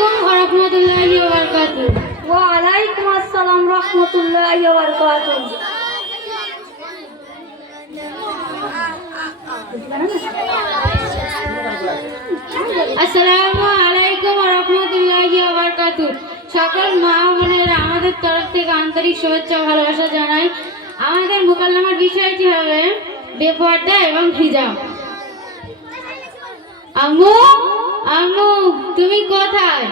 আলাইকুম ওয়া রাহমাতুল্লাহি ওয়া বারাকাতুহু। ওয়া আলাইকুম আসসালাম রাহমাতুল্লাহি ওয়া বারাকাতুহু। আসসালামু আলাইকুম ওয়া রাহমাতুল্লাহি ওয়া বারাকাতুহু। সকল মা বোনেরা আমাদের তরফ থেকে আন্তরিক শুভেচ্ছা ও ভালোবাসা জানাই। আমাদের মুকাল্লামার বিষয়টি হবে বেপর্দা এবং হিজাব। আম্মু, আম্মু তুমি কোথায়?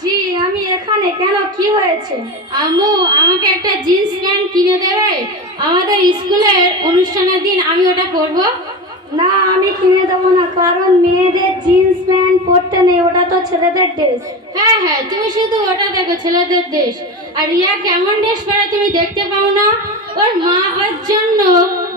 জি আমি এখানে। কেন, কি হয়েছে? আম্মু আমাকে একটা জিন্স প্যান্ট কিনে দেবে? আমাদের স্কুলের অনুষ্ঠানের দিন আমি ওটা পরবো। না, আমি কিনে দেবো না, কারণ মেয়েদের জিন্স প্যান্ট পরতে নেই, ওটা তো ছেলেদের ড্রেস। হ্যাঁ হ্যাঁ, তুমি শুধু ওটা দেখো, ছেলেদের দেশ। আর রিয়া কেমন ড্রেস পরে তুমি দেখতে পাও না? ওর মা ওর জন্য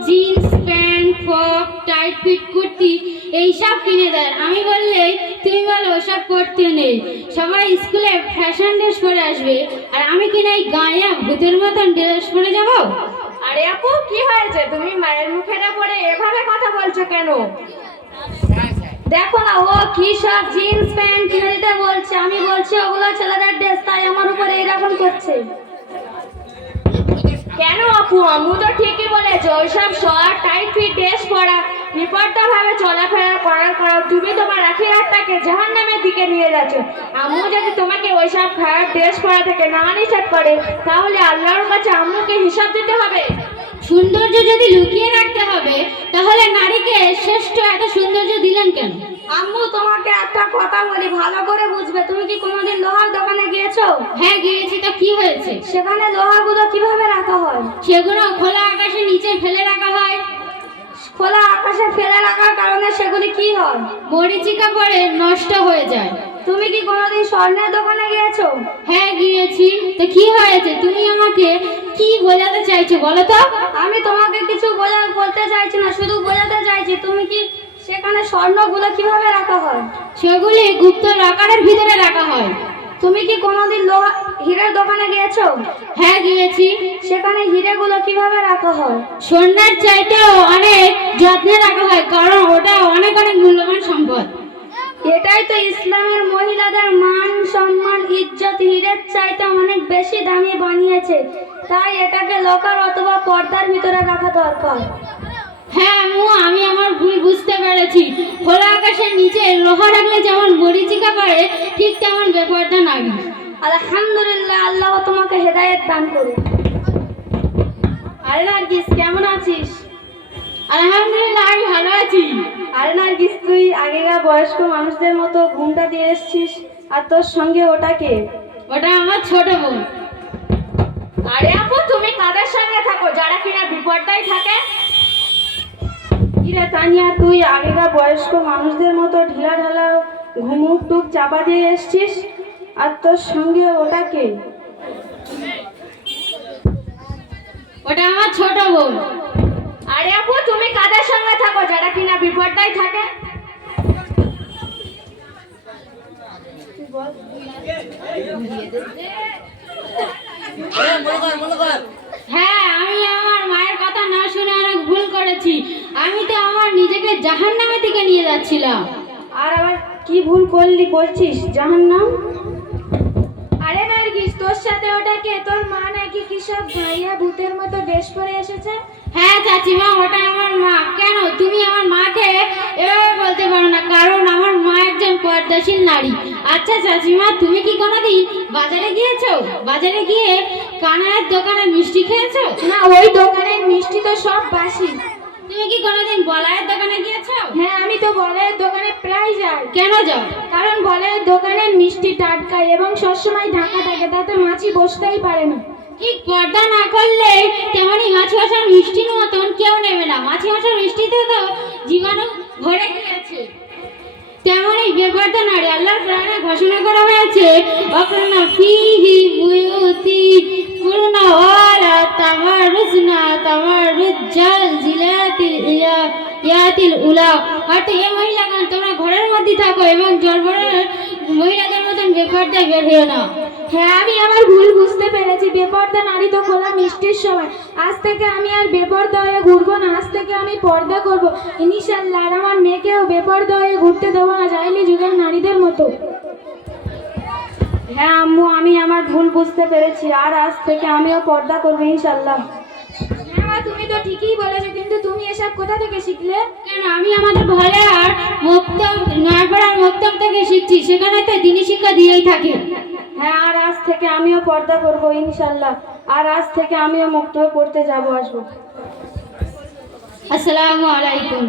jeans pant, frock, tight fit kurti এইসব কিনে দেয়। আমি বললে তুমি বলো ওসব পরতে নেই, সবাই স্কুলে ফ্যাশন ড্রেস পরে আসবে, আর আমি কিনা এই গায়ে ভূতের মতন ড্রেস পরে যাবো? আরে আপু, কি হয়েছে? তুমি মায়ের মুখেটা পরে এভাবে কথা বলছো কেন? দেখো না, ও কি সব জিন্স প্যান্ট কিনে দিতে বলছে, আমি বলছি ওগুলো ছেলেদের ড্রেস, তাই আমার উপরে এরকম করছে। কেন আপু, আম্মু তো ঠিকই বলেছে, ওইসব শর্ট টাইট ফিট ড্রেস পরা বিপদটা ভাবে চলাফেরা করার কারণ তুমি তোমার আখিরাতটাকে জাহান্নামের দিকে নিয়ে যাচ্ছ। আম্মু যদি তোমাকে ওইসব খারাপ ড্রেস পরা থেকে না নিষেধ করে, তাহলে আল্লাহর কাছে আম্মুকে হিসাব দিতে হবে। সৌন্দর্য যদি লুকিয়ে রাখতে হবে, তাহলে নারীকে শ্রেষ্ঠ এত সৌন্দর্য দিলেন কেন? আম্মু, তোমাকে একটা কথা বলি, ভালো করে বুঝবে। তুমি কি কোনোদিন লোহার দোকানে গিয়েছো? হ্যাঁ গিয়েছি, তো কি হয়েছে? সেখানে লোহাগুলো কিভাবে রাখা হয়? সেগুলো খোলা আকাশের নিচে ফেলে রাখা হয়। খোলা আকাশে ফেলে রাখার কারণে সেগুলি কি হয়? মরিচিকা পড়ে নষ্ট হয়ে যায়। তুমি কি কোনোদিন স্বর্ণের দোকানে গিয়েছো? হ্যাঁ গিয়েছি, তো কি হয়েছে? তুমি আমাকে কি বোঝাতে চাইছো বলো তো? আমি তোমাকে কিছু বলতে চাইছি না, শুধু বোঝাতে চাইছি তুমি কি সেখানে স্বর্ণগুলো কিভাবে রাখা হয়? সেগুলি গুপ্ত লকারের ভিতরে রাখা হয়। তুমি কি কোনোদিন হীরের দোকানে গিয়েছো? হ্যাঁ গিয়েছি। সেখানে হীরেগুলো কিভাবে রাখা হয়? স্বর্ণের চাইতেও অনেক যত্নে রাখা হয়, কারণ ওটা অনেক অনেক মূল্যবান সম্পদ। এটাই তো ইসলামের মহিলাদের মান সম্মান ইজ্জত হীরের চাইতে অনেক বেশি দামি বানিয়েছে, তাই এটাকে লকার অথবা পর্দার ভিতরে রাখা দরকার। হ্যাঁ আম্মু, আমি আমার ভুল বুঝতে পেরেছি। খোলা আকাশের নিচে লোহা রাখলে যেমন মরিচিকা পড়ে, ঠিক তেমন বেপর্দা নারী। আলহামদুলিল্লাহ, আল্লাহ তোমাকে হেদায়েত দান করুন। আরে নার্গিস, কেমন আছিস? আলহামদুলিল্লাহ, আমি ভালো আছি। আরে নার্গিস, তুই আগেকার বয়স্ক মানুষদের মতো ঘুমটা দিয়ে এসছিস, আর তোর সঙ্গে ওটা কে? ওটা আমার ছোট বোন। আরে আপু, তুমি কাদের সঙ্গে থাকো যারা কিনা বিপর্দায় থাকে? কিরে তানিয়া, তুই আগেকার বয়স্ক মানুষদের মতো ঢিলা ঢালা ঘুমুক টুক চাপা দিয়ে এসছিস, আর তোর সঙ্গে ওটা কে? ওটা আমার ছোট বোন। আরে আপু, তুমি কাদের সঙ্গে থাকো যারা কিনা বিপর্দায় থাকে? হ্যাঁ, আমি আমার মায়ের কথা না শুনে অনেক ভুল করেছি। আমি তো আমার নিজেকে জাহান্নামের দিকে নিয়ে যাচ্ছিলাম। আর আবার কি ভুল করলি বলছিস? জাহান্নাম? আরে নার্গিস, তোর সাথে ওটা কে? তোর মা নাকি কি সব ভাইয়া ভূতের মতো ড্রেস পরে এসেছে? হ্যাঁ চাচিমা, ওটা আমার মা। কেন, তুমি আমার মাকে এভাবে বলতে পারো না, কারণ আমার মা একজন পর্দাশীল নারী। আচ্ছা চাচিমা, তুমি কি কোনোদিন বাজারে গিয়েছো? বাজারে গিয়ে কানাইয়ের দোকানে মিষ্টি খেয়েছো? না, ওই দোকানের মিষ্টি তো সব বাসি। তুমি কি কোনোদিন বলাইয়ের দোকানে গিয়েছো? হ্যাঁ, আমি তো বলের দোকানে প্রায় যাই। কেন যাও? কারণ বলের দোকানের মিষ্টি টাটকা এবং সবসময় ঢাকা থাকে, তাতে মাছি বসতেই পারে না। ঠিক পর্দা না করলে তেমনই মাছি মশার মিষ্টির মতন কেউ নেবে না। মাছি মশার মিষ্টিতে তো জীবাণু ভরে গিয়েছে। তেমনই বেপর্দা নারী আল্লাহর কোরআনে ঘোষণা করা হয়েছে, ওয়াকারনা ফিহি বুয়ুতি কুরনা ওয়ালা তাবারুজনা তাবারুজাল জিলাতিল উলা। অর্থাৎ এই মহিলাগণ, তোমরা ঘরের মধ্যে থাকো এবং জলবরের মহিলাদের মতন বেপর্দায় বের হয়েও না। হ্যাঁ, আমি আমার ভুল বুঝতে পেরেছি। বেপর্দা নারী তো খোলা মিষ্টির সময়। আজ থেকে আমি আর বেপর্দা হয়ে ঘুরবো না, আজ থেকে আমি পর্দা করবো ইনশাআল্লাহ। আর আমার মেয়েকেও বেপর্দা হয়ে ঘুরতে দেবো না, জাহেলি যুগের নারীদের মতো। হ্যাঁ আম্মু, আমি আমার ভুল বুঝতে পেরেছি, আর আজ থেকে আমিও পর্দা করবো ইনশাল্লাহ। হ্যাঁ তুমি তো ঠিকই বলেছো, কিন্তু তুমি এসব কোথা থেকে শিখলে? কেন, আমি আমাদের ঘরে আর মুক্তম নয়াপাড়ার মুক্তম থেকে শিখছি, সেখানে তো দিনী শিক্ষা দিয়েই থাকে। হ্যাঁ, আর আজ থেকে আমিও পর্দা করবো ইনশাল্লাহ, আর আজ থেকে আমিও মুক্ত পড়তে যাবো আসবো। আসসালামু আলাইকুম।